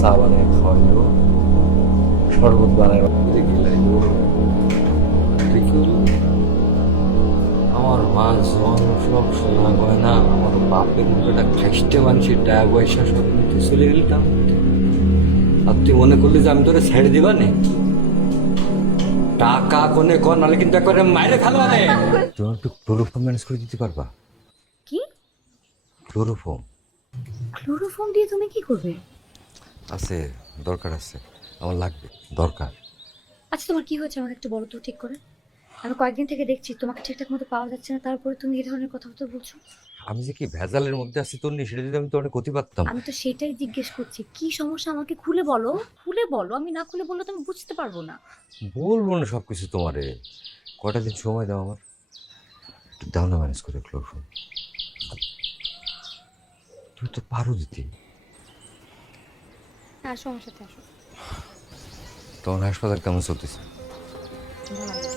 চা বানিয়ে খাওয়াইলো, শরবত বানাইলো, গিলাইলো। তুই কি হলো? আমার মা জন সব সোনা গয়না আমার বাপের মুখটা খাইতে মানুষের টাকা পয়সা সব নিতে চলে গেলি তার মধ্যে। আর তুই মনে করলি যে আমি তোরে ছেড়ে দিবা নে? টাকা কোনে কর, নাহলে কিন্তু একবারে মাইরে খালো নে। তুমি একটু ক্লোরোফর্ম ম্যানেজ করে দিতে পারবা? কি? ক্লোরোফর্ম ক্লোরোফর্ম দিয়ে তুমি কি করবে? আছে, দরকার আছে, আমার লাগবে, দরকার। আচ্ছা তোমার কি হয়েছে আমাকে একটু বলো তো ঠিক করে। আমি কয়েকদিন থেকে দেখছি তোমাকে ঠিকঠাক মতো পাওয়া যাচ্ছে না, তারপরে তুমি এই ধরনের কথাবার্তা বলছো। আমি যে কি ভেজালের মধ্যে আছি তোর নিয়ে, সেটা যদি আমি তো অনেক ক্ষতি পারতাম। আমি তো সেটাই জিজ্ঞেস করছি, কি সমস্যা আমাকে খুলে বলো, খুলে বলো। আমি না খুলে বললে তো আমি বুঝতে পারবো না। বলবো না সবকিছু তোমারে, কটা দিন সময় দাও আমার, একটু দাও না ম্যানেজ করে ক্লোরোফর্ম। তুই তো পারো দিতে। আসো আমার সাথে আসো। তোমার হাসপাতাল কেমন চলতেছে? ভালো।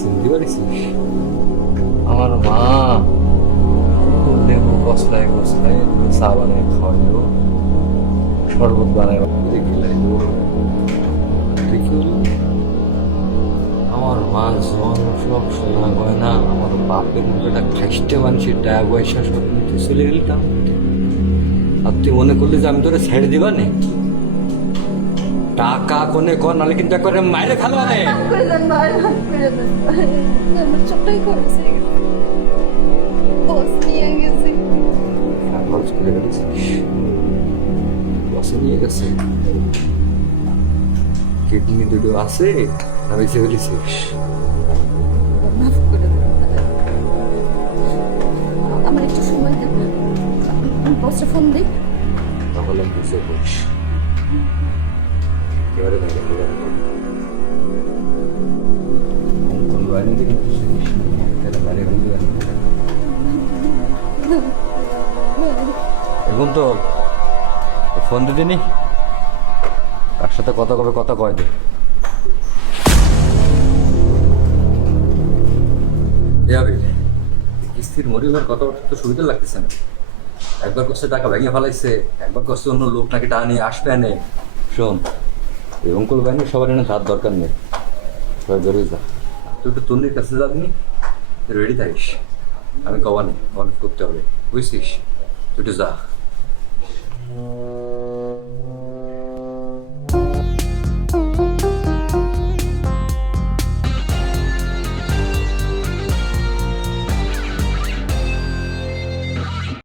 চিনতে পারিস? আমার মা লেবু কসলায় কসলায় চা বানিয়ে খাওয়াইলো, শরবত বানাইলো, গিলাইলো। তুই কি হলো? আমার মা জন সব সোনা গয়না আমার বাপের মুখটা খাইতে মানুষের টাকা পয়সা সব নিতে চলে গেলি তার মধ্যে। আর তুই মনে করলি যে আমি তোরে ছেড়ে দিবা নে? টাকা কোনে কর, নাহলে কিন্তু একবারে মাইরে খালো নে। আমার চোখটাই করেছে, বস নিয়ে গেছে। খরচ করে ফেলেছিস, বসে নিয়ে গেছে। কিডনি দুটো আছে না বেঁচে ফেলেছিস? মাফ করে দেন। আমার একটু সময় দেন, আমি বসে ফোন দিই। তাহলে আমি বুঝে পড়িস এবারে বাইরে কোন বাইরে দিকে বাইরে এখন তো ফোন দিদি নি, তার সাথে কথা কবে কথা কয় দে। যাবে কিস্তির মরিবের কথা তো সুবিধা লাগতেছে না। একবার করছে টাকা ভেঙে ফেলাইছে, একবার করছে অন্য লোক নাকি টাকা নিয়ে আসবে এনে। শোন, এই অঙ্কুল বাহিনী সবার এনে ধার দরকার নেই, সবাই বেরোয় যা। তুই একটু তন্নির কাছে যাবি, রেডি থাকিস, আমি কবানি অনেক করতে হবে, বুঝছিস? তুই একটু যা।